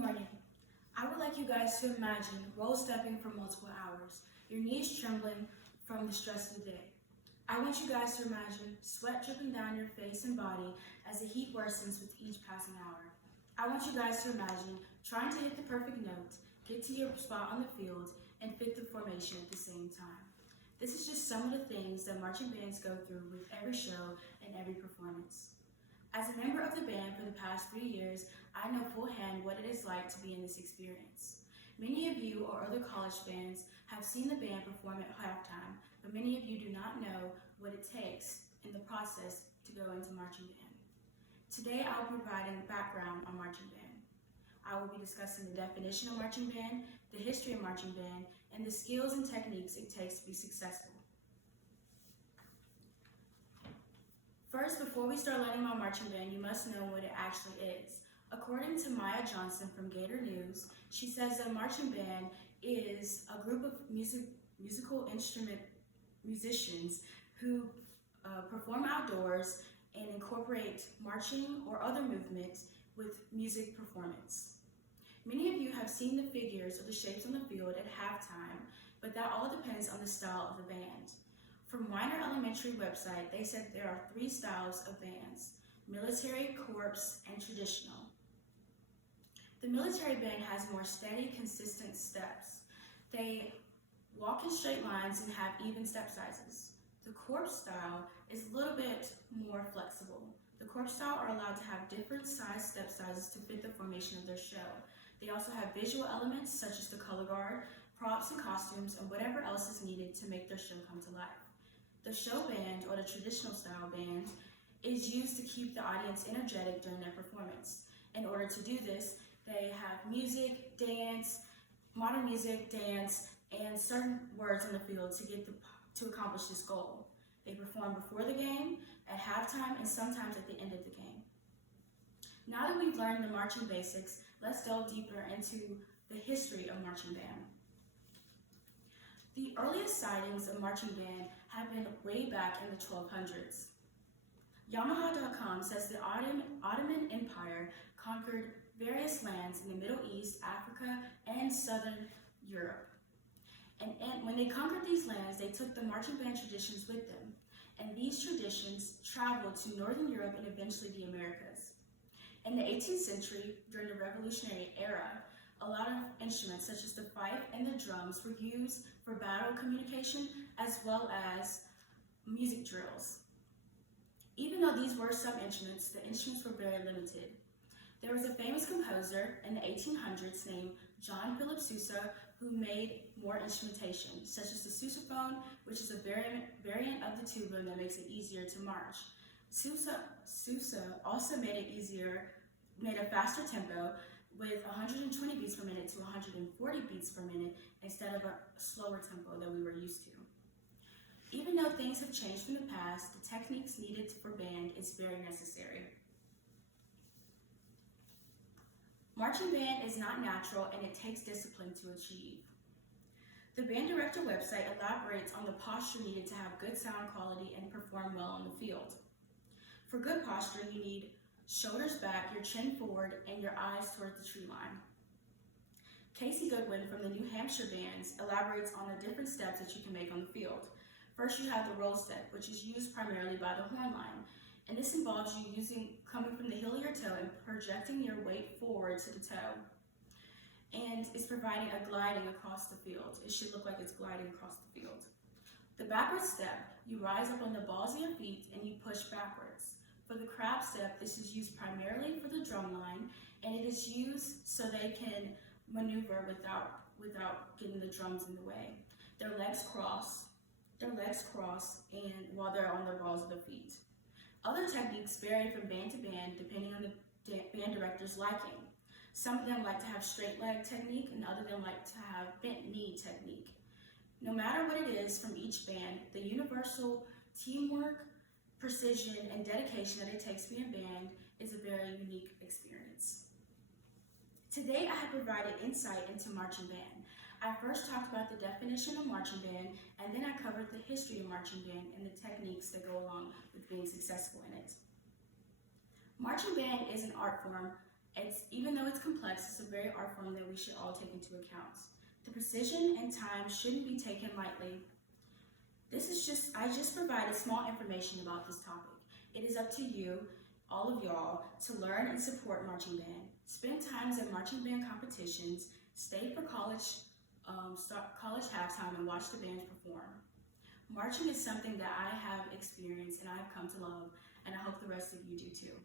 morning. I would like you guys to imagine roll stepping for multiple hours, your knees trembling from the stress of the day. I want you guys to imagine sweat dripping down your face and body as the heat worsens with each passing hour. I want you guys to imagine trying to hit the perfect note, get to your spot on the field, and fit the formation at the same time. This is just some of the things that marching bands go through with every show and every performance. As a member of the band for the past 3 years, I know full hand what it is like to be in this experience. Many of you or other college fans have seen the band perform at halftime, but many of you do not know what it takes in the process to go into marching band. Today I will be providing background on marching band. I will be discussing the definition of marching band, the history of marching band, and the skills and techniques it takes to be successful. First, before we start learning about marching band, you must know what it actually is. According to Maya Johnson from Gator News, she says that a marching band is a group of musical instrument musicians who perform outdoors and incorporate marching or other movements with music performance. Many of you have seen the figures or the shapes on the field at halftime, but that all depends on the style of the band. From Weiner Elementary website, they said there are 3 styles of bands: military, corps, and traditional. The military band has more steady, consistent steps. They walk in straight lines and have even step sizes. The corps style is a little bit more flexible. The corps style are allowed to have different size step sizes to fit the formation of their show. They also have visual elements such as the color guard, props and costumes, and whatever else is needed to make their show come to life. The show band, or the traditional style band, is used to keep the audience energetic during their performance. In order to do this, they have music, dance, modern music, dance, and certain words on the field to accomplish this goal. They perform before the game, at halftime, and sometimes at the end of the game. Now that we've learned the marching basics, let's delve deeper into the history of marching band. The earliest sightings of marching band have been way back in the 1200s. Yamaha.com says the Ottoman Empire conquered various lands in the Middle East, Africa, and Southern Europe. And when they conquered these lands, they took the marching band traditions with them. And these traditions traveled to Northern Europe and eventually the Americas. In the 18th century, during the Revolutionary era, a lot of instruments such as the fife and the drums were used for battle communication as well as music drills. Even though these were some instruments, the instruments were very limited. There was a famous composer in the 1800s named John Philip Sousa who made more instrumentation, such as the sousaphone, which is a variant of the tuba that makes it easier to march. Sousa also made a faster tempo with 120 beats per minute to 140 beats per minute instead of a slower tempo that we were used to. Even though things have changed from the past, the techniques needed for band is very necessary. Marching band is not natural and it takes discipline to achieve. The band director website elaborates on the posture needed to have good sound quality and perform well on the field. For good posture, you need shoulders back, your chin forward, and your eyes toward the tree line. Casey Goodwin from the New Hampshire bands elaborates on the different steps that you can make on the field. First, you have the roll step, which is used primarily by the horn line. And this involves you coming from the heel of your toe and projecting your weight forward to the toe. And it's providing a gliding across the field. It should look like it's gliding across the field. The backward step, you rise up on the balls of your feet and you push backwards. For the crab step, this is used primarily for the drum line, and it is used so they can maneuver without getting the drums in the way. Their legs cross, and while they're on the balls of their feet. Other techniques vary from band to band depending on the band director's liking. Some of them like to have straight leg technique, and others of them like to have bent knee technique. No matter what it is from each band, the universal teamwork, precision, and dedication that it takes to be a band is a very unique experience. Today I have provided insight into marching band. I first talked about the definition of marching band, and then I covered the history of marching band and the techniques that go along with being successful in it. Marching band is an art form Even though it's complex, it's a very art form that we should all take into account. The precision and time shouldn't be taken lightly. I just provided small information about this topic. It is up to you, all of y'all, to learn and support marching band. Spend times at marching band competitions, stay for college halftime and watch the bands perform. Marching is something that I have experienced and I've come to love, and I hope the rest of you do too.